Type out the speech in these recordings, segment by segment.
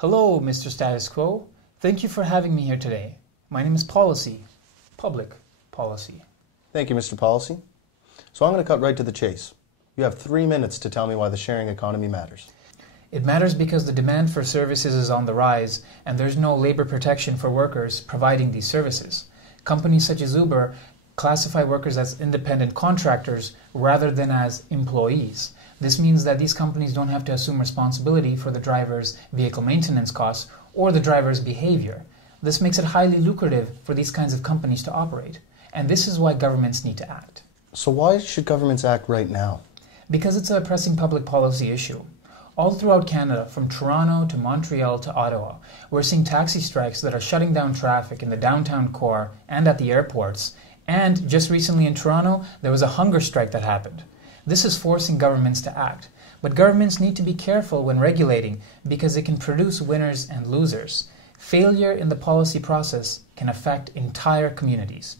Hello, Mr. Status Quo. Thank you for having me here today. My name is Policy, Public Policy. Thank you, Mr. Policy. So I'm going to cut right to the chase. You have 3 minutes to tell me why the sharing economy matters. It matters because the demand for services is on the rise, and there's no labor protection for workers providing these services. Companies such as Uber classify workers as independent contractors rather than as employees. This means that these companies don't have to assume responsibility for the driver's vehicle maintenance costs or the driver's behavior. This makes it highly lucrative for these kinds of companies to operate, and this is why governments need to act. So why should governments act right now? Because it's a pressing public policy issue. All throughout Canada, from Toronto to Montreal to Ottawa, we're seeing taxi strikes that are shutting down traffic in the downtown core and at the airports. And just recently in Toronto, there was a hunger strike that happened. This is forcing governments to act. But governments need to be careful when regulating because it can produce winners and losers. Failure in the policy process can affect entire communities.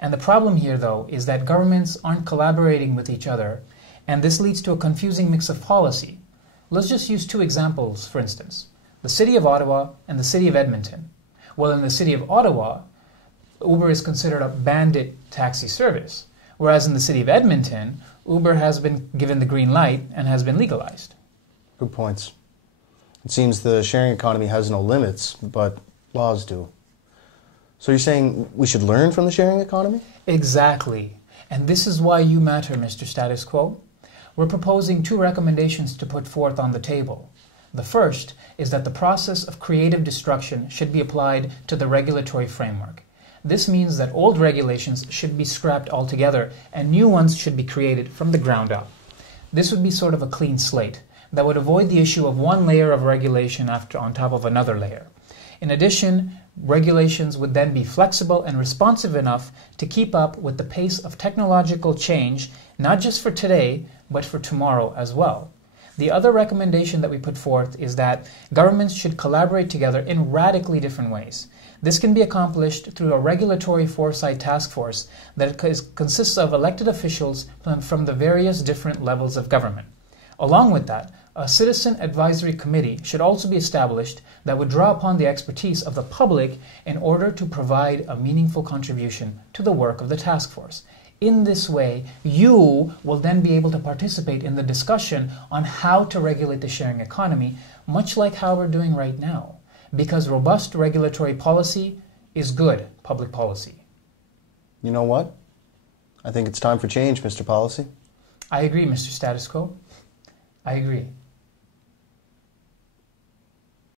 And the problem here, though, is that governments aren't collaborating with each other, and this leads to a confusing mix of policy. Let's just use 2 examples, for instance. The City of Ottawa and the City of Edmonton. Well, in the City of Ottawa, Uber is considered a bandit taxi service, whereas in the City of Edmonton, Uber has been given the green light and has been legalized. Good points. It seems the sharing economy has no limits, but laws do. So you're saying we should learn from the sharing economy? Exactly. And this is why you matter, Mr. Status Quo. We're proposing 2 recommendations to put forth on the table. The first is that the process of creative destruction should be applied to the regulatory framework. This means that old regulations should be scrapped altogether and new ones should be created from the ground up. This would be sort of a clean slate that would avoid the issue of one layer of regulation on top of another layer. In addition, regulations would then be flexible and responsive enough to keep up with the pace of technological change, not just for today, but for tomorrow as well. The other recommendation that we put forth is that governments should collaborate together in radically different ways. This can be accomplished through a regulatory foresight task force that consists of elected officials from the various different levels of government. Along with that, a citizen advisory committee should also be established that would draw upon the expertise of the public in order to provide a meaningful contribution to the work of the task force. In this way, you will then be able to participate in the discussion on how to regulate the sharing economy, much like how we're doing right now. Because robust regulatory policy is good public policy. You know what? I think it's time for change, Mr. Policy. I agree, Mr. Status Quo. I agree.